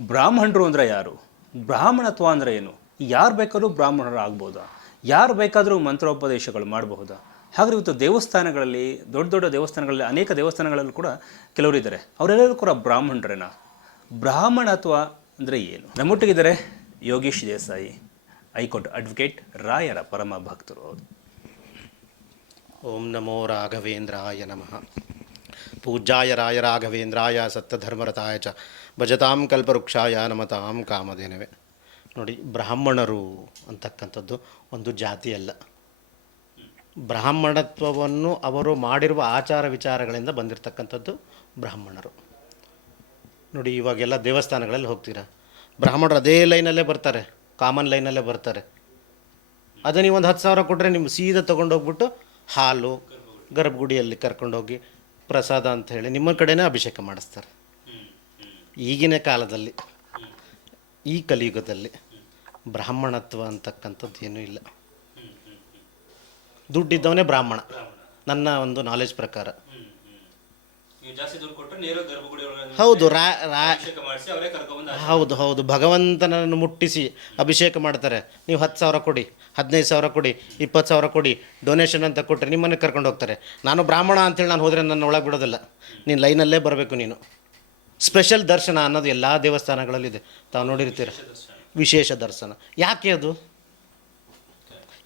ಬ್ರಾಹ್ಮಣರು ಅಂದರೆ ಯಾರು? ಬ್ರಾಹ್ಮಣತ್ವ ಅಂದರೆ ಏನು? ಯಾರು ಬೇಕಾದರೂ ಬ್ರಾಹ್ಮಣರು ಆಗ್ಬೋದಾ ಯಾರು ಬೇಕಾದರೂ ಮಂತ್ರೋಪದೇಶಗಳು ಮಾಡಬಹುದಾ? ಹಾಗಾದ್ರೆ ಇವತ್ತು ದೇವಸ್ಥಾನಗಳಲ್ಲಿ, ದೊಡ್ಡ ದೊಡ್ಡ ದೇವಸ್ಥಾನಗಳಲ್ಲಿ, ಅನೇಕ ದೇವಸ್ಥಾನಗಳಲ್ಲೂ ಕೂಡ ಕೆಲವರು ಇದ್ದಾರೆ ಅವರೆಲ್ಲರೂ ಕೂಡ ಬ್ರಾಹ್ಮಣರೇನಾ? ಬ್ರಾಹ್ಮಣತ್ವ ಅಂದರೆ ಏನು? ನಮ್ಮೊಟ್ಟಿಗಿದ್ದಾರೆ Yogesh Desai, high court advocate ರಾಯರ ಪರಮ ಭಕ್ತರು ಓಂ ನಮೋ ರಾಘವೇಂದ್ರಾಯ ನಮಃ. ಪೂಜ್ಯಾಯ ರಾಯ ರಾಘವೇಂದ್ರಾಯ ಸತ್ಯಧರ್ಮರತಾಯ ಚ ಭಜತಾಂ ಕಲ್ಪವೃಕ್ಷಾಯ ನಮತಾಂ ಕಾಮಧೇನವೇ. ನೋಡಿ, ಬ್ರಾಹ್ಮಣರು ಅಂತಕ್ಕಂಥದ್ದು ಒಂದು ಜಾತಿಯಲ್ಲ ಬ್ರಾಹ್ಮಣತ್ವವನ್ನು ಅವರು ಮಾಡಿರುವ ಆಚಾರ ವಿಚಾರಗಳಿಂದ ಬಂದಿರತಕ್ಕಂಥದ್ದು ಬ್ರಾಹ್ಮಣರು. ನೋಡಿ, ಇವಾಗೆಲ್ಲ ದೇವಸ್ಥಾನಗಳಲ್ಲಿ ಹೋಗ್ತೀರಾ? ಬ್ರಾಹ್ಮಣರು ಅದೇ ಲೈನಲ್ಲೇ ಬರ್ತಾರೆ, ಕಾಮನ್ ಲೈನಲ್ಲೇ ಬರ್ತಾರೆ. ಅದೇ ನೀವು ಒಂದು ಹತ್ತು ಸಾವಿರ ಕೊಟ್ಟರೆ ನಿಮ್ಮ ಸೀದಾ ತೊಗೊಂಡೋಗ್ಬಿಟ್ಟು ಹಾಲು, ಗರ್ಭಗುಡಿಯಲ್ಲಿ ಕರ್ಕೊಂಡೋಗಿ ಪ್ರಸಾದ ಅಂತ ಹೇಳಿ ನಿಮ್ಮ ಕಡೆನೇ ಅಭಿಷೇಕ ಮಾಡಿಸ್ತಾರೆ. ಈಗಿನ ಕಾಲದಲ್ಲಿ, ಈ ಕಲಿಯುಗದಲ್ಲಿ ಬ್ರಾಹ್ಮಣತ್ವ ಅಂತಕ್ಕಂಥದ್ದು ಏನೂ ಇಲ್ಲ. ದುಡ್ಡಿದ್ದವನೇ ಬ್ರಾಹ್ಮಣ. ನನ್ನ ಒಂದು ನಾಲೆಜ್ ಪ್ರಕಾರ. ಜಾಸ್ತಿ ದುಡ್ಡು ಕೊಟ್ಟರೆ ನೇರ ಗರ್ಭಗುಡಿ ಹೌದು ರಾ ರಾ ಮಾಡಿಸಿ ಅವರೇ ಕರ್ಕೊಂಡ್ಬಂದು ಹೌದು ಹೌದು. ಭಗವಂತನನ್ನು ಮುಟ್ಟಿಸಿ ಅಭಿಷೇಕ ಮಾಡ್ತಾರೆ. ನೀವು ಹತ್ತು ಸಾವಿರ ಕೊಡಿ ಹದಿನೈದು ಸಾವಿರ ಕೊಡಿ ಇಪ್ಪತ್ತು ಸಾವಿರ ಕೊಡಿ ಡೊನೇಷನ್ ಅಂತ ಕೊಟ್ಟರೆ ನಿಮ್ಮನ್ನು ಕರ್ಕೊಂಡು ಹೋಗ್ತಾರೆ. ನಾನು ಬ್ರಾಹ್ಮಣ ಅಂತೇಳಿ ನಾನು ಹೋದರೆ ನನ್ನ ಒಳಗೆ ಬಿಡೋದಿಲ್ಲ. ನೀನು ಲೈನಲ್ಲೇ ಬರಬೇಕು ನೀನು. ಸ್ಪೆಷಲ್ ದರ್ಶನ ಅನ್ನೋದು ಎಲ್ಲ ದೇವಸ್ಥಾನಗಳಲ್ಲಿದೆ ತಾವು ನೋಡಿರ್ತೀರ. ವಿಶೇಷ ದರ್ಶನ. ಯಾಕೆ ಅದು?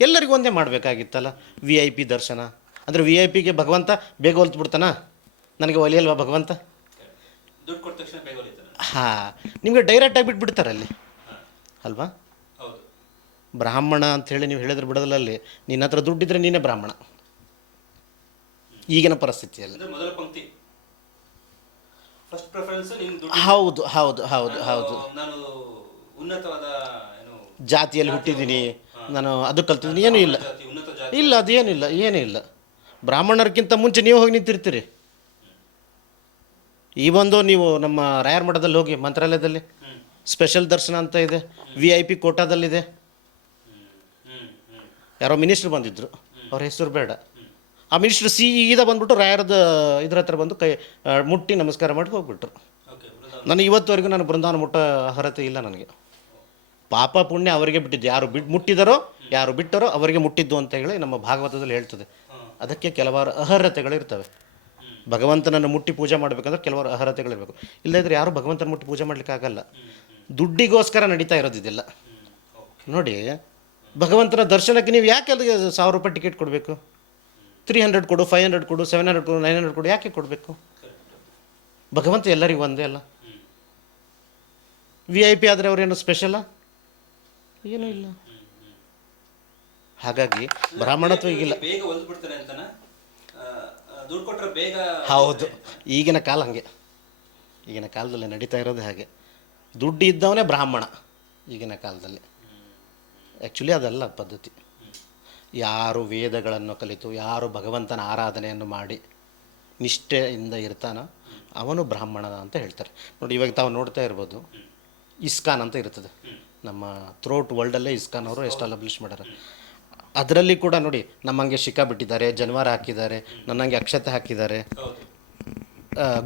ಎಲ್ಲರಿಗೂ ಒಂದೇ ಮಾಡಬೇಕಾಗಿತ್ತಲ್ಲ? ವಿ ಐ ಪಿ ದರ್ಶನ. ಅಂದರೆ ವಿ ಐ ಪಿಗೆ ಭಗವಂತ ಬೇಗ ಹೊಲ್ತು ಬಿಡ್ತಾನ ನನಗೆ ಒಲಿಯಲ್ವಾ ಭಗವಂತ? ಹಾಂ ನಿಮಗೆ ಡೈರೆಕ್ಟಾಗಿ ಬಿಟ್ಬಿಡ್ತಾರೆ ಅಲ್ಲಿ? ಅಲ್ವಾ? ಬ್ರಾಹ್ಮಣ ಅಂಥೇಳಿ ನೀವು ಹೇಳಿದ್ರೆ ಬಿಡೋದಲ್ಲ ಅಲ್ಲಿ ನಿನ್ನ ಹತ್ರ ದುಡ್ಡಿದ್ರೆ ನೀನೇ ಬ್ರಾಹ್ಮಣ. ಈಗಿನ ಪರಿಸ್ಥಿತಿಯಲ್ಲಿ. ಹೌದು ಹೌದು ಹೌದು ಹೌದು. ಜಾತಿಯಲ್ಲಿ ಹುಟ್ಟಿದ್ದೀನಿ. ನಾನು ಅದು ಕಲ್ತಿದ್ದೀನಿ. ಏನೂ ಇಲ್ಲ. ಇಲ್ಲ ಅದು ಏನಿಲ್ಲ ಇಲ್ಲ ಅದೇನಿಲ್ಲ ಏನೂ ಇಲ್ಲ. ಬ್ರಾಹ್ಮಣರಿಗಿಂತ ಮುಂಚೆ ನೀವು ಹೋಗಿ ನಿಂತಿರ್ತೀರಿ. ಈ ಒಂದು ನೀವು ನಮ್ಮ ರಾಯರ ಮಠದಲ್ಲಿ ಹೋಗಿ ಮಂತ್ರಾಲಯದಲ್ಲಿ ಸ್ಪೆಷಲ್ ದರ್ಶನ ಅಂತ ಇದೆ ವಿ ಐ ಪಿ ಕೋಟಾದಲ್ಲಿದೆ. ಯಾರೋ ಮಿನಿಸ್ಟ್ರು ಬಂದಿದ್ದರು ಅವ್ರ ಹೆಸರು ಬೇಡ. ಆ ಮಿನಿಸ್ಟ್ರು ಸೀದಾ ಬಂದ್ಬಿಟ್ಟು ರಾಯರದ ಇದ್ರ ಹತ್ರ ಬಂದು ಕೈ ಮುಟ್ಟಿ ನಮಸ್ಕಾರ ಮಾಡಿ ಹೋಗ್ಬಿಟ್ರು. ನನಗೆ ಇವತ್ತುವರೆಗೂ ನಾನು ಬೃಂದಾವನ ಮುಟ್ಟ ಅರ್ಹತೆ ಇಲ್ಲ ನನಗೆ. ಪಾಪ ಪುಣ್ಯ ಅವರಿಗೆ ಬಿಟ್ಟಿದ್ದು. ಯಾರು ಬಿಟ್ಟು ಮುಟ್ಟಿದರೋ ಯಾರು ಬಿಟ್ಟರೋ ಅವರಿಗೆ ಮುಟ್ಟಿದ್ದು ಅಂತ ಹೇಳಿ ನಮ್ಮ ಭಾಗವತದಲ್ಲಿ ಹೇಳ್ತದೆ. ಅದಕ್ಕೆ ಕೆಲವಾರು ಅರ್ಹತೆಗಳಿರ್ತವೆ. ಭಗವಂತನನ್ನು ಮುಟ್ಟಿ ಪೂಜೆ ಮಾಡಬೇಕಂದ್ರೆ ಕೆಲವರು ಅರ್ಹತೆಗಳಿರಬೇಕು. ಇಲ್ಲದಿದ್ರೆ ಯಾರು ಭಗವಂತನ ಮುಟ್ಟಿ ಪೂಜೆ ಮಾಡಲಿಕ್ಕಾಗಲ್ಲ ದುಡ್ಡಿಗೋಸ್ಕರ ನಡೀತಾ ಇರೋದಿದೆಲ್ಲ ನೋಡಿ, ಭಗವಂತನ ದರ್ಶನಕ್ಕೆ ನೀವು ಯಾಕೆ ಅಲ್ಲಿಗೆ ಸಾವಿರ ರೂಪಾಯಿ ಟಿಕೆಟ್ ಕೊಡಬೇಕು? ತ್ರೀ ಹಂಡ್ರೆಡ್ ಕೊಡು ಫೈವ್ ಹಂಡ್ರೆಡ್ ಕೊಡು ಸೆವೆನ್ ಹಂಡ್ರೆಡ್ ಕೊಡು ನೈನ್ ಹಂಡ್ರೆಡ್ ಕೊಡು, ಯಾಕೆ ಕೊಡಬೇಕು? ಭಗವಂತ ಎಲ್ಲರಿಗೂ ಒಂದೇ ಅಲ್ಲ. ವಿ ಐ ಪಿ ಆದರೆ ಅವರೇನು ಸ್ಪೆಷಲ್ಲ ಏನೂ ಇಲ್ಲ. ಹಾಗಾಗಿ ಬ್ರಾಹ್ಮಣತ್ವ ಈಗಿಲ್ಲ. ದುಡ್ಡು ಬೇಗ ಹೌದು. ಈಗಿನ ಕಾಲ ಹಾಗೆ. ಈಗಿನ ಕಾಲದಲ್ಲಿ ನಡೀತಾ ಇರೋದು ಹಾಗೆ. ದುಡ್ಡು ಇದ್ದವನೇ ಬ್ರಾಹ್ಮಣ ಈಗಿನ ಕಾಲದಲ್ಲಿ. ಆ್ಯಕ್ಚುಲಿ ಅದಲ್ಲ ಪದ್ಧತಿ. ಯಾರು ವೇದಗಳನ್ನು ಕಲಿತು ಯಾರು ಭಗವಂತನ ಆರಾಧನೆಯನ್ನು ಮಾಡಿ ನಿಷ್ಠೆಯಿಂದ ಇರ್ತಾನೋ ಅವನು ಬ್ರಾಹ್ಮಣ ಅಂತ ಹೇಳ್ತಾರೆ. ನೋಡಿ ಇವಾಗ ತಾವು ನೋಡ್ತಾ ಇರ್ಬೋದು ಇಸ್ಕಾನ್ ಅಂತ ಇರ್ತದೆ. ನಮ್ಮ ಥ್ರೋಟ್ ವರ್ಲ್ಡಲ್ಲೇ ಇಸ್ಕಾನ್ ಅವರು ಎಸ್ಟಾಬ್ಲಿಷ್ ಮಾಡ್ಯಾರ? ಅದರಲ್ಲಿ ಕೂಡ ನೋಡಿ, ನಮ್ಮಂಗೆ ಶಿಖಾ ಬಿಟ್ಟಿದ್ದಾರೆ, ಜನವಾರ ಹಾಕಿದ್ದಾರೆ, ನನ್ನಂಗೆ ಅಕ್ಷತೆ ಹಾಕಿದ್ದಾರೆ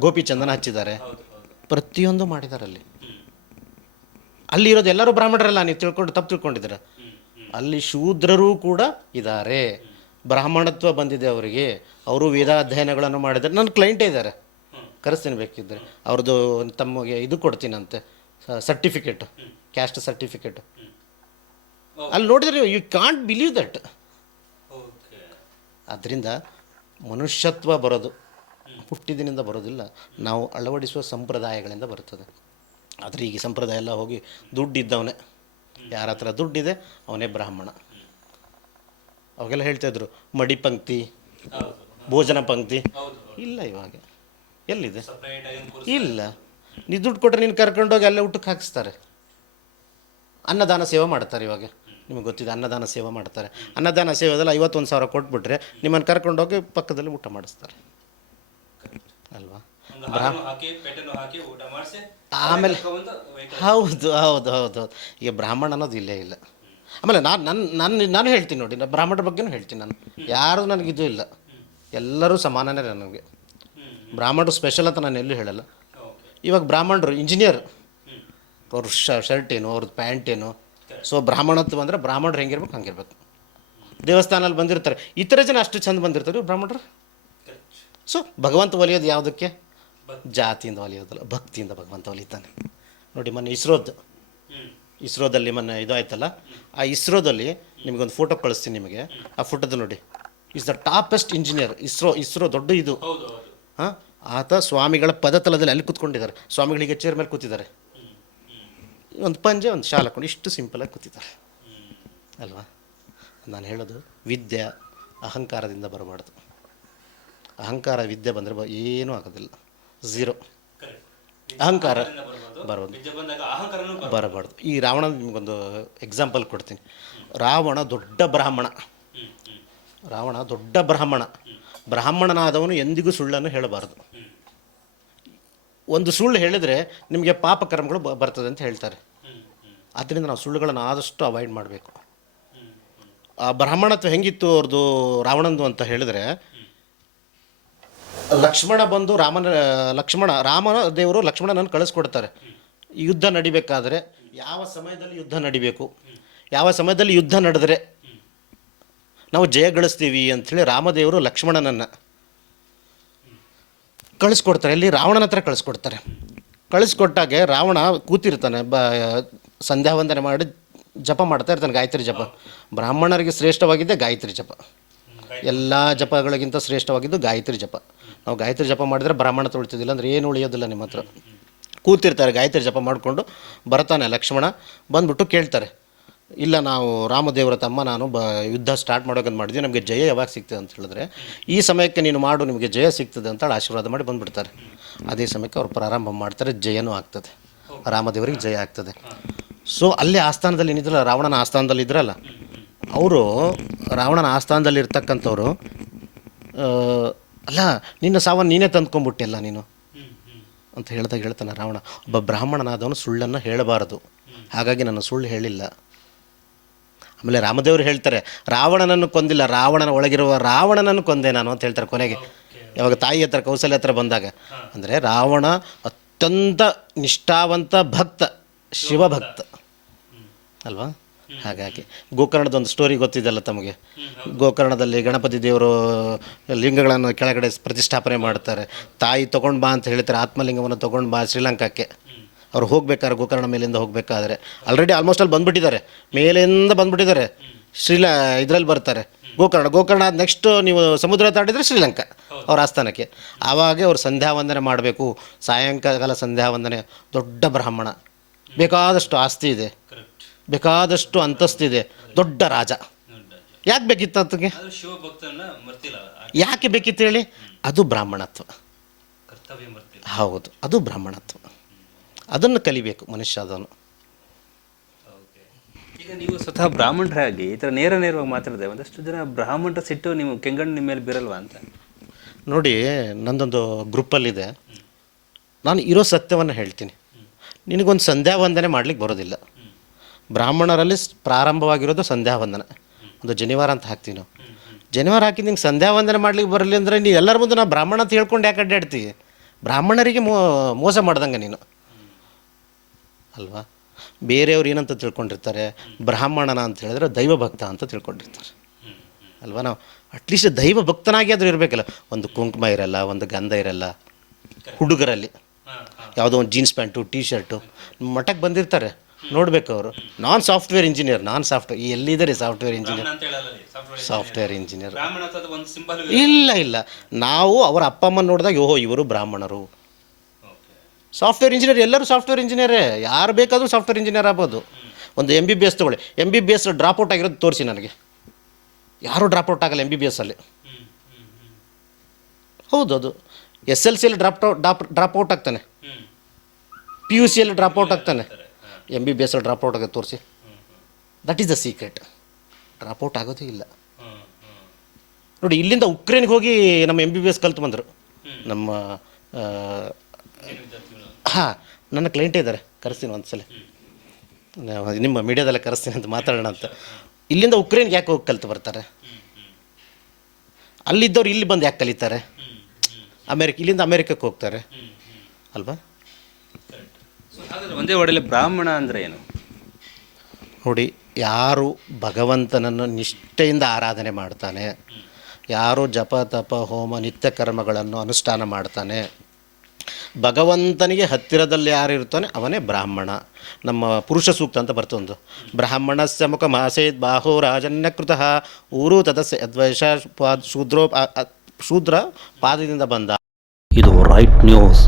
ಗೋಪಿ ಚಂದನ ಹಚ್ಚಿದ್ದಾರೆ. ಪ್ರತಿಯೊಂದು ಮಾಡಿದ್ದಾರೆ ಅಲ್ಲಿ ಅಲ್ಲಿ ಇರೋದು ಎಲ್ಲರೂ ಬ್ರಾಹ್ಮಣರಲ್ಲ, ನೀವು ತಿಳ್ಕೊಂಡು, ತಪ್ಪು ತಿಳ್ಕೊಂಡಿದ್ದೀರ? ಅಲ್ಲಿ ಶೂದ್ರರೂ ಕೂಡ ಇದ್ದಾರೆ. ಬ್ರಾಹ್ಮಣತ್ವ ಬಂದಿದೆ ಅವರಿಗೆ. ಅವರು ವೇದಾಧ್ಯಯನಗಳನ್ನು ಮಾಡಿದ್ದಾರೆ. ನನ್ನ ಕ್ಲೈಂಟೇ ಇದ್ದಾರೆ. ಕರೆಸ್ತೀನಿ ಬೇಕಿದ್ದರೆ ಅವ್ರದ್ದು ತಮಗೆ ಇದು ಕೊಡ್ತೀನಂತೆ ಸರ್ಟಿಫಿಕೇಟ್ ಕ್ಯಾಸ್ಟ್ ಸರ್ಟಿಫಿಕೇಟ್ ಅಲ್ಲಿ ನೋಡಿದ್ರೆ ಯು ಕಾಂಟ್ ಬಿಲೀವ್ ದಟ್ ಆದ್ದರಿಂದ ಅದರಿಂದ ಮನುಷ್ಯತ್ವ ಬರೋದು ಹುಟ್ಟಿದಿನಿಂದ ಬರೋದಿಲ್ಲ ನಾವು ಅಳವಡಿಸುವ ಸಂಪ್ರದಾಯಗಳಿಂದ ಬರ್ತದೆ ಆದರೆ ಈಗ ಸಂಪ್ರದಾಯ ಎಲ್ಲ ಹೋಗಿ ದುಡ್ಡಿದ್ದವನೇ. ಯಾರ ಹತ್ರ ದುಡ್ಡಿದೆ ಅವನೇ ಬ್ರಾಹ್ಮಣ. ಅವಾಗೆಲ್ಲ ಹೇಳ್ತಾಯಿದ್ರು ಮಡಿ ಪಂಕ್ತಿ ಭೋಜನ ಪಂಕ್ತಿ. ಇಲ್ಲ ಇವಾಗ. ಎಲ್ಲಿದೆ? ಇಲ್ಲ. ನೀ ದುಡ್ಡು ಕೊಟ್ಟರೆ ನೀನು ಕರ್ಕೊಂಡೋಗಿ ಅಲ್ಲೇ ಊಟಕ್ಕೆ ಹಾಕಿಸ್ತಾರೆ. ಅನ್ನದಾನ ಸೇವೆ ಮಾಡ್ತಾರೆ ಇವಾಗ. ನಿಮಗೆ ಗೊತ್ತಿದೆ ಅನ್ನದಾನ ಸೇವೆ ಮಾಡ್ತಾರೆ. ಅನ್ನದಾನ ಸೇವೆದಲ್ಲಿ ಐವತ್ತೊಂದು ಸಾವಿರ ಕೊಟ್ಬಿಟ್ರೆ ನಿಮ್ಮನ್ನು ಕರ್ಕೊಂಡೋಗಿ ಪಕ್ಕದಲ್ಲಿ ಊಟ ಮಾಡಿಸ್ತಾರೆ. ಅಲ್ವಾ? ಆಮೇಲೆ ಹೌದು ಹೌದು ಹೌದು ಹೌದು. ಈಗ ಬ್ರಾಹ್ಮಣ ಅನ್ನೋದು ಇಲ್ಲೇ ಇಲ್ಲ. ಆಮೇಲೆ ನಾನು ನನ್ನ ನಾನು ನಾನು ಹೇಳ್ತೀನಿ ನೋಡಿ ನಾನು ಬ್ರಾಹ್ಮಣರ ಬಗ್ಗೆನೂ ಹೇಳ್ತೀನಿ ನಾನು. ಯಾರು ನನಗಿದು ಇಲ್ಲ. ಎಲ್ಲರೂ ಸಮಾನನೇ ನನಗೆ. ಬ್ರಾಹ್ಮಣರು ಸ್ಪೆಷಲ್ ಅಂತ ನಾನು ಎಲ್ಲೂ ಹೇಳಲ್ಲ. ಇವಾಗ ಬ್ರಾಹ್ಮಣರು ಇಂಜಿನಿಯರ್ ಅವ್ರ ಶರ್ಟ್ ಏನು ಅವ್ರದ್ದು ಪ್ಯಾಂಟ್ ಏನು ಸೊ ಬ್ರಾಹ್ಮಣತ್ವ ಅಂದರೆ ಬ್ರಾಹ್ಮಣರು ಹೆಂಗಿರ್ಬೇಕು ಹಂಗಿರ್ಬೇಕು. ದೇವಸ್ಥಾನಲ್ಲಿ ಬಂದಿರ್ತಾರೆ. ಇತರ ಜನ ಅಷ್ಟು ಚಂದ ಬಂದಿರ್ತಾರೆ ಬ್ರಾಹ್ಮಣರು? ಸೊ ಭಗವಂತ ಒಲಿಯೋದು ಯಾವುದಕ್ಕೆ? ಜಾತಿಯಿಂದ ಒಲಿಯೋದಲ್ಲ ಭಕ್ತಿಯಿಂದ ಭಗವಂತ ಒಲಿತಾನೆ. ನೋಡಿ ಮೊನ್ನೆ ಇಸ್ರೋದ್ದು ಇಸ್ರೋದಲ್ಲಿ ಮೊನ್ನೆ ಇದು ಆಯ್ತಲ್ಲ? ಆ ಇಸ್ರೋದಲ್ಲಿ ನಿಮಗೊಂದು ಫೋಟೋ ಕಳಿಸ್ತೀನಿ ನಿಮಗೆ. ಆ ಫೋಟೋದು ನೋಡಿ. Is the topest engineer ISRO ISRO ದೊಡ್ಡ ಇದು. ಹಾಂ? ಆತ ಸ್ವಾಮಿಗಳ ಪದತಲದಲ್ಲಿ ಅಲ್ಲಿ ಕೂತ್ಕೊಂಡಿದ್ದಾರೆ. ಸ್ವಾಮಿಗಳಿಗೆ ಚೇರ್ ಮೇಲೆ ಕೂತಿದ್ದಾರೆ. ಒಂದು ಪಂಜೆ ಒಂದು ಶಾಲೆ ಹಾಕೊಂಡು ಇಷ್ಟು ಸಿಂಪಲಾಗಿ ಕೂತಿದ್ದಾರೆ. ಅಲ್ವಾ? ನಾನು ಹೇಳೋದು ವಿದ್ಯೆ ಅಹಂಕಾರದಿಂದ ಬರಬಾರ್ದು. ಅಹಂಕಾರ ವಿದ್ಯೆ ಬಂದರೆ ಬ ಏನೂ ಆಗೋದಿಲ್ಲ. ಝೀರೋ ಅಹಂಕಾರ ಬರಬಾರ್ದು. ಬರಬಾರ್ದು. ಈ ರಾವಣ ನಿಮಗೊಂದು ಎಕ್ಸಾಂಪಲ್ ಕೊಡ್ತೀನಿ. ರಾವಣ ದೊಡ್ಡ ಬ್ರಾಹ್ಮಣ. ರಾವಣ ದೊಡ್ಡ ಬ್ರಾಹ್ಮಣ. ಬ್ರಾಹ್ಮಣನಾದವನು ಎಂದಿಗೂ ಸುಳ್ಳನ್ನು ಹೇಳಬಾರದು. ಒಂದು ಸುಳ್ಳು ಹೇಳಿದರೆ ನಿಮಗೆ ಪಾಪ ಕರ್ಮಗಳು ಬರ್ತದೆ ಅಂತ ಹೇಳ್ತಾರೆ. ಆದ್ದರಿಂದ ನಾವು ಸುಳ್ಳುಗಳನ್ನು ಆದಷ್ಟು ಅವಾಯ್ಡ್ ಮಾಡಬೇಕು. ಆ ಬ್ರಾಹ್ಮಣತ್ವ ಹೆಂಗಿತ್ತು ಅವ್ರದ್ದು ರಾವಣಂದು ಅಂತ ಹೇಳಿದ್ರೆ, ಲಕ್ಷ್ಮಣ ಬಂದು ರಾಮನ, ಲಕ್ಷ್ಮಣ, ರಾಮನ ದೇವರು ಲಕ್ಷ್ಮಣನನ್ನು ಕಳಿಸ್ಕೊಡ್ತಾರೆ. ಯುದ್ಧ ನಡಿಬೇಕಾದ್ರೆ ಯಾವ ಸಮಯದಲ್ಲಿ ಯುದ್ಧ ನಡಿಬೇಕು? ಯಾವ ಸಮಯದಲ್ಲಿ ಯುದ್ಧ ನಡೆದರೆ? ನಾವು ಜಯ ಗಳಿಸ್ತೀವಿ ಅಂಥೇಳಿ ರಾಮದೇವರು ಲಕ್ಷ್ಮಣನನ್ನು ಕಳಿಸ್ಕೊಡ್ತಾರೆ. ಇಲ್ಲಿ ರಾವಣನ ಹತ್ರ ಕಳಿಸ್ಕೊಡ್ತಾರೆ. ಕಳಿಸ್ಕೊಟ್ಟಾಗೆ ರಾವಣ ಕೂತಿರ್ತಾನೆ. ಬ, ಸಂಧ್ಯಾ ವಂದನೆ ಮಾಡಿ ಜಪ ಮಾಡ್ತಾ ಇರ್ತಾನೆ, ಗಾಯತ್ರಿ ಜಪ. ಬ್ರಾಹ್ಮಣರಿಗೆ ಶ್ರೇಷ್ಠವಾಗಿದ್ದೆ ಗಾಯತ್ರಿ ಜಪ. ಎಲ್ಲ ಜಪಗಳಿಗಿಂತ ಶ್ರೇಷ್ಠವಾಗಿದ್ದು ಗಾಯತ್ರಿ ಜಪ. ನಾವು ಗಾಯತ್ರಿ ಜಪ ಮಾಡಿದ್ರೆ ಬ್ರಾಹ್ಮಣ ತೊಳಿತಿದ್ದಿಲ್ಲ ಅಂದರೆ ಏನು ಉಳಿಯೋದಿಲ್ಲ ನಿಮ್ಮ ಹತ್ರ. ಕೂತಿರ್ತಾರೆ, ಗಾಯತ್ರಿ ಜಪ ಮಾಡಿಕೊಂಡು ಬರ್ತಾನೆ ಲಕ್ಷ್ಮಣ. ಬಂದ್ಬಿಟ್ಟು ಕೇಳ್ತಾರೆ. ಇಲ್ಲ, ನಾವು ರಾಮದೇವರ ತಮ್ಮ, ನಾನು ಬ, ಯುದ್ಧ ಸ್ಟಾರ್ಟ್ ಮಾಡೋಕಂತ ಮಾಡಿದ್ವಿ, ನಮಗೆ ಜಯ ಯಾವಾಗ ಸಿಗ್ತದೆ ಅಂತ ಹೇಳಿದ್ರೆ, ಈ ಸಮಯಕ್ಕೆ ನೀನು ಮಾಡು, ನಿಮಗೆ ಜಯ ಸಿಗ್ತದೆ ಅಂತ ಆಶೀರ್ವಾದ ಮಾಡಿ ಬಂದುಬಿಡ್ತಾರೆ. ಅದೇ ಸಮಯಕ್ಕೆ ಅವ್ರು ಪ್ರಾರಂಭ ಮಾಡ್ತಾರೆ, ಜಯನೂ ಆಗ್ತದೆ. ರಾಮದೇವರಿಗೆ ಜಯ ಆಗ್ತದೆ. ಸೊ ಅಲ್ಲೇ ಆಸ್ಥಾನದಲ್ಲಿ ಏನಿದ್ರಲ್ಲ ರಾವಣನ ಆಸ್ಥಾನದಲ್ಲಿ ಇದ್ರಲ್ಲ, ಅವರು ರಾವಣನ ಆಸ್ಥಾನದಲ್ಲಿ ಇರ್ತಕ್ಕಂಥವ್ರು ಅಲ್ಲ, ನಿನ್ನ ಸಾವನ್ನು ನೀನೇ ತಂದ್ಕೊಂಡ್ಬಿಟ್ಟಿಲ್ಲ ನೀನು? ಅಂತ ಹೇಳ್ದಾಗ ಹೇಳ್ತಾನೆ ರಾವಣ, ಒಬ್ಬ ಬ್ರಾಹ್ಮಣನಾದವನು ಸುಳ್ಳನ್ನು ಹೇಳಬಾರದು. ಹಾಗಾಗಿ ನಾನು ಸುಳ್ಳು ಹೇಳಿಲ್ಲ. ಆಮೇಲೆ ರಾಮದೇವರು ಹೇಳ್ತಾರೆ, ರಾವಣನನ್ನು ಕೊಂದಿಲ್ಲ, ರಾವಣನ ಒಳಗಿರುವ ರಾವಣನನ್ನು ಕೊಂದೆ ನಾನು, ಅಂತ ಹೇಳ್ತಾರೆ ಕೊನೆಗೆ. ಯಾವಾಗ ತಾಯಿ ಹತ್ರ, ಕೌಸಲ್ಯ ಹತ್ರ ಬಂದಾಗ. ಅಂದರೆ ರಾವಣ ಅತ್ಯಂತ ನಿಷ್ಠಾವಂತ ಭಕ್ತ, ಶಿವಭಕ್ತ. ಅಲ್ವಾ? ಹಾಗಾಗಿ ಗೋಕರ್ಣದ ಒಂದು ಸ್ಟೋರಿ ಗೊತ್ತಿದೆಯಲ್ಲ ತಮಗೆ? ಗೋಕರ್ಣದಲ್ಲಿ ಗಣಪತಿ ದೇವರು ಲಿಂಗಗಳನ್ನು ಕೆಳಗಡೆ ಪ್ರತಿಷ್ಠಾಪನೆ ಮಾಡ್ತಾರೆ. ತಾಯಿ ತೊಗೊಂಡು ಬಾ ಅಂತ ಹೇಳ್ತಾರೆ, ಆತ್ಮಲಿಂಗವನ್ನು ತೊಗೊಂಡು ಬಾ ಶ್ರೀಲಂಕಾಕ್ಕೆ. ಅವ್ರು ಹೋಗ್ಬೇಕಾದ್ರೆ ಗೋಕರ್ಣ ಮೇಲಿಂದ ಹೋಗಬೇಕಾದ್ರೆ. ಆಲ್ರೆಡಿ ಆಲ್ಮೋಸ್ಟ್ ಅಲ್ಲಿ ಬಂದ್ಬಿಟ್ಟಿದ್ದಾರೆ. ಮೇಲಿಂದ ಬಂದ್ಬಿಟ್ಟಿದ್ದಾರೆ. ಶ್ರೀಲ ಇದರಲ್ಲಿ ಬರ್ತಾರೆ. ಗೋಕರ್ಣ ಗೋಕರ್ಣ ಆದ ನೆಕ್ಸ್ಟ್ ನೀವು ಸಮುದ್ರ ತಾಟಿದ್ರೆ ಶ್ರೀಲಂಕಾ ಅವ್ರ ಆಸ್ಥಾನಕ್ಕೆ. ಆವಾಗ ಅವ್ರು ಸಂಧ್ಯಾ ವಂದನೆ ಮಾಡಬೇಕು. ಸಾಯಂಕಾಲ ಸಂಧ್ಯಾ ವಂದನೆ ದೊಡ್ಡ ಬ್ರಾಹ್ಮಣ. ಬೇಕಾದಷ್ಟು ಆಸ್ತಿ ಇದೆ. ಬೇಕಾದಷ್ಟು ಅಂತಸ್ತಿದೆ ದೊಡ್ಡ ರಾಜ. ಯಾಕೆ ಬೇಕಿತ್ತು ಅದಕ್ಕೆ ಯಾಕೆ ಬೇಕಿತ್ತು ಹೇಳಿ? ಅದು ಬ್ರಾಹ್ಮಣತ್ವ. ಹೌದು ಅದು ಬ್ರಾಹ್ಮಣತ್ವ. ಅದನ್ನು ಕಲಿಬೇಕು ಮನುಷ್ಯ ಅದನ್ನು. ಈಗ ನೀವು ಸ್ವತಃ ಬ್ರಾಹ್ಮಣರಾಗಿ ಈ ಥರ ನೇರ ನೇರವಾಗಿ ಮಾತಾಡಿದೆ ಒಂದಷ್ಟು ಜನ ಬ್ರಾಹ್ಮಣರ ಸಿಟ್ಟು ನಿಮ್ಮ ಕೆಂಗಣ್ಣು ನಿಮ್ಮ ಮೇಲೆ ಬೀರಲ್ವಾ ಅಂತ? ನೋಡಿ ನಂದೊಂದು ಗ್ರೂಪಲ್ಲಿದೆ. ನಾನು ಇರೋ ಸತ್ಯವನ್ನು ಹೇಳ್ತೀನಿ. ನಿನಗೊಂದು ಸಂಧ್ಯಾ ವಂದನೆ ಮಾಡಲಿಕ್ಕೆ ಬರೋದಿಲ್ಲ. ಬ್ರಾಹ್ಮಣರಲ್ಲಿ ಪ್ರಾರಂಭವಾಗಿರೋದು ಸಂಧ್ಯಾ ವಂದನೆ ಒಂದು ಜನಿವಾರ ಅಂತ ಹಾಕ್ತೀವಿ ನಾವು. ಜನಿವಾರ ಹಾಕಿ ನಿಂಗೆ ಸಂಧ್ಯಾ ವಂದನೆ ಮಾಡ್ಲಿಕ್ಕೆ ಬರಲಿ ಅಂದರೆ ನೀ ಎಲ್ಲರ ಮುಂದೆ ನಾವು ಬ್ರಾಹ್ಮಣ ಅಂತ ಹೇಳ್ಕೊಂಡು ಯಾಕೆ ಅಡ್ಡಾಡ್ತೀವಿ ಬ್ರಾಹ್ಮಣರಿಗೆ ಮೋಸ ಮಾಡ್ದಂಗೆ ನೀನು. ಅಲ್ವಾ? ಬೇರೆಯವ್ರು ಏನಂತ ತಿಳ್ಕೊಂಡಿರ್ತಾರೆ? ಬ್ರಾಹ್ಮಣನ ಅಂತ ಹೇಳಿದ್ರೆ ದೈವ ಭಕ್ತ ಅಂತ ತಿಳ್ಕೊಂಡಿರ್ತಾರೆ. ಅಲ್ವಾ ನಾವು? ಅಟ್ಲೀಸ್ಟ್ ದೈವ ಭಕ್ತನಾಗಿ ಆದರೂ ಇರಬೇಕಲ್ಲ. ಒಂದು ಕುಂಕುಮ ಇರಲ್ಲ ಒಂದು ಗಂಧ ಇರಲ್ಲ. ಹುಡುಗರಲ್ಲಿ. ಯಾವುದೋ ಒಂದು ಜೀನ್ಸ್ ಪ್ಯಾಂಟು ಟೀ ಶರ್ಟು ಮಠಕ್ಕೆ ಬಂದಿರ್ತಾರೆ. ನೋಡ್ಬೇಕು ಅವರು. ನಾನ್ ಸಾಫ್ಟ್ವೇರ್ ಇಂಜಿನಿಯರ್ ನಾನ್ ಸಾಫ್ಟ್ವೇರ್ ಎಲ್ಲಿದ್ದಾರೆ ಸಾಫ್ಟ್ವೇರ್ ಇಂಜಿನಿಯರ್ ಸಾಫ್ಟ್ವೇರ್ ಇಂಜಿನಿಯರ್ ಇಲ್ಲ ಇಲ್ಲ. ನಾವು ಅವರ ಅಪ್ಪ ಅಮ್ಮ ನೋಡಿದಾಗ ಓಹೋ ಇವರು ಬ್ರಾಹ್ಮಣರು. ಸಾಫ್ಟ್ವೇರ್ ಇಂಜಿನಿಯರ್, ಎಲ್ಲರೂ ಸಾಫ್ಟ್ವೇರ್ ಇಂಜಿನಿಯರೇ. ಯಾರು ಬೇಕಾದರೂ ಸಾಫ್ಟ್ವೇರ್ ಇಂಜಿನಿಯರ್ ಆಗ್ಬೋದು. ಒಂದು ಎಂ ಬಿ ಬಿ ಎಸ್ ತೊಗೊಳ್ಳಿ. M B B S dropout ಆಗಿರೋದು ತೋರಿಸಿ ನನಗೆ. ಯಾರೂ ಡ್ರಾಪ್ಔಟ್ ಆಗಲ್ಲ ಎಂ ಬಿ ಬಿ ಎಸ್ ಅಲ್ಲಿ. ಹೌದು ಅದು ಎಸ್ ಎಲ್ ಸಿಯಲ್ಲಿ ಡ್ರಾಪ್ ಡ್ರಾಪ್ ಡ್ರಾಪ್ಔಟ್ ಆಗ್ತಾನೆ. ಪಿ ಯು ಸಿಯಲ್ಲಿ ಡ್ರಾಪ್ಔಟ್ ಆಗ್ತಾನೆ. M B B S dropout ಆಗೋದು ತೋರಿಸಿ. That is the secret dropout ಆಗೋದೇ ಇಲ್ಲ. ನೋಡಿ, ಇಲ್ಲಿಂದ ಉಕ್ರೇನ್ಗೆ ಹೋಗಿ ನಮ್ಮ ಎಂ ಬಿ ಬಿ ಎಸ್ ಕಲ್ತು ಬಂದರು ನಮ್ಮ ಹಾಂ ನನ್ನ ಕ್ಲೈಂಟೇ ಇದ್ದಾರೆ. ಕರೆಸ್ತೀನಿ ಒಂದು ಸಲ ನಿಮ್ಮ ಮೀಡಿಯಾದಲ್ಲೇ ಕರೆಸ್ತೀನಿ ಅಂತ ಮಾತಾಡೋಣ ಅಂತ. ಇಲ್ಲಿಂದ ಉಕ್ರೇನ್ಗೆ ಯಾಕೆ ಹೋಗಿ ಕಲ್ತು ಬರ್ತಾರೆ? ಅಲ್ಲಿದ್ದವ್ರು ಇಲ್ಲಿ ಬಂದು ಯಾಕೆ ಕಲಿತಾರೆ? ಅಮೇರಿಕ ಇಲ್ಲಿಂದ ಅಮೇರಿಕಕ್ಕೆ ಹೋಗ್ತಾರೆ. ಅಲ್ವಾ? ಒಂದೇ ಒಡೆಯಲ್ಲಿ ಬ್ರಾಹ್ಮಣ ಅಂದರೆ ಏನು? ನೋಡಿ ಯಾರು ಭಗವಂತನನ್ನು ನಿಷ್ಠೆಯಿಂದ ಆರಾಧನೆ ಮಾಡ್ತಾನೆ ಯಾರು ಜಪ ತಪ ಹೋಮ ನಿತ್ಯ ಕರ್ಮಗಳನ್ನು ಅನುಷ್ಠಾನ ಮಾಡ್ತಾನೆ ಭಗವಂತನಿಗೆ ಹತ್ತಿರದಲ್ಲಿ ಯಾರು ಇರ್ತಾನೆ ಅವನೇ ಬ್ರಾಹ್ಮಣ. ನಮ್ಮ ಪುರುಷ ಸೂಕ್ತ ಅಂತ ಬರ್ತೊಂದು ಬ್ರಾಹ್ಮಣಸ್ಯ ಮುಖ ಮಾಸೇದ್ ಬಾಹೋ ರಾಜನ್ಯಕೃತ. ಊರು ತದಸ್ಯ ಅದ್ವೈಷ ಶೂದ್ರೋ ಶೂದ್ರ ಪಾದದಿಂದ ಬಂದ. ಇದು ರೈಟ್ ನ್ಯೂಸ್